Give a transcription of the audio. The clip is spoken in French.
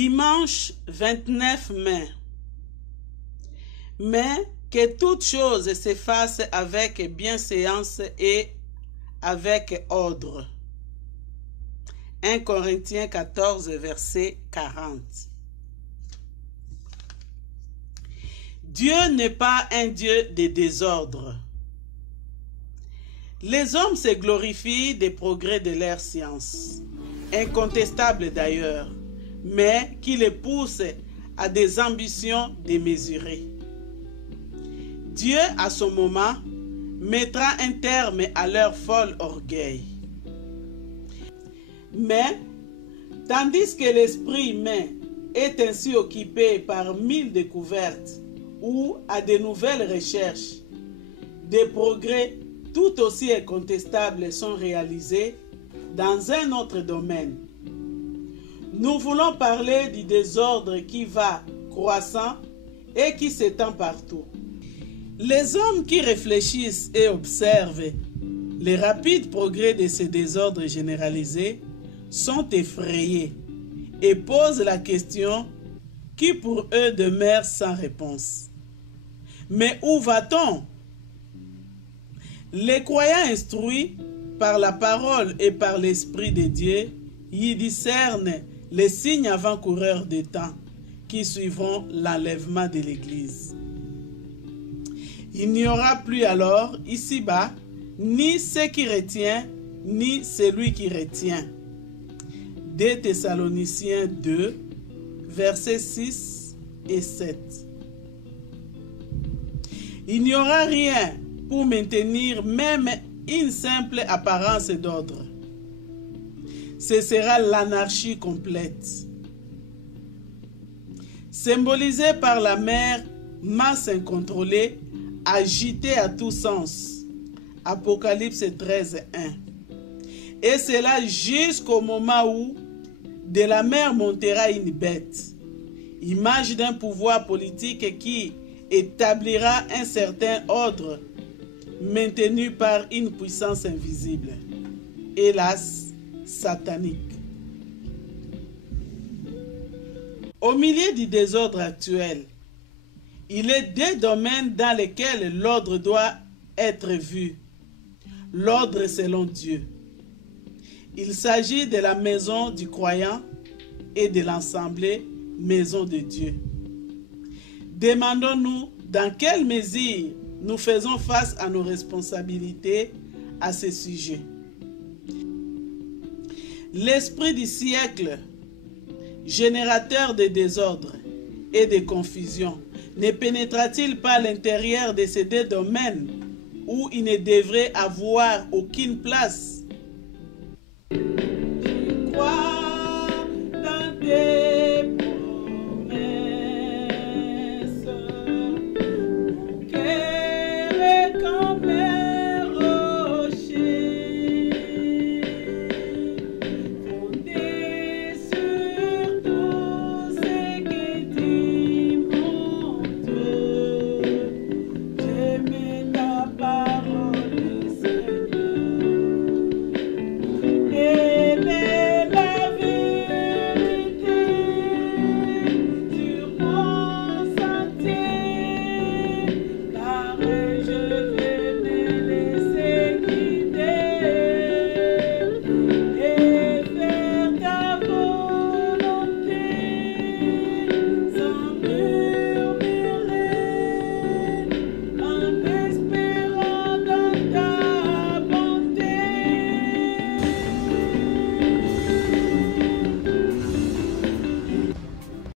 Dimanche 29 mai. Mais que toute chose se fasse avec bienséance et avec ordre. 1 Corinthiens 14, verset 40. Dieu n'est pas un Dieu de désordre. Les hommes se glorifient des progrès de leur science, incontestables d'ailleurs, mais qui les poussent à des ambitions démesurées. Dieu, à son moment, mettra un terme à leur fol orgueil. Mais, tandis que l'esprit humain est ainsi occupé par 1000 découvertes ou à de nouvelles recherches, des progrès tout aussi incontestables sont réalisés dans un autre domaine. Nous voulons parler du désordre qui va croissant et qui s'étend partout. Les hommes qui réfléchissent et observent les rapides progrès de ce désordre généralisé sont effrayés et posent la question qui pour eux demeure sans réponse. Mais où va-t-on? Les croyants instruits par la parole et par l'Esprit de Dieu y discernent les signes avant-coureurs des temps qui suivront l'enlèvement de l'Église. Il n'y aura plus alors, ici-bas, ni ce qui retient, ni celui qui retient. 2 Thessaloniciens 2, versets 6 et 7. Il n'y aura rien pour maintenir même une simple apparence d'ordre. Ce sera l'anarchie complète. Symbolisée par la mer, masse incontrôlée, agitée à tous sens. Apocalypse 13, 1. Et cela jusqu'au moment où de la mer montera une bête, image d'un pouvoir politique qui établira un certain ordre maintenu par une puissance invisible, hélas, satanique. Au milieu du désordre actuel, il est deux domaines dans lesquels l'ordre doit être vu. L'ordre selon Dieu. Il s'agit de la maison du croyant et de l'assemblée maison de Dieu. Demandons-nous dans quelle mesure nous faisons face à nos responsabilités à ce sujet. L'esprit du siècle, générateur de désordre et de confusion, ne pénétra-t-il pas à l'intérieur de ces deux domaines où il ne devrait avoir aucune place?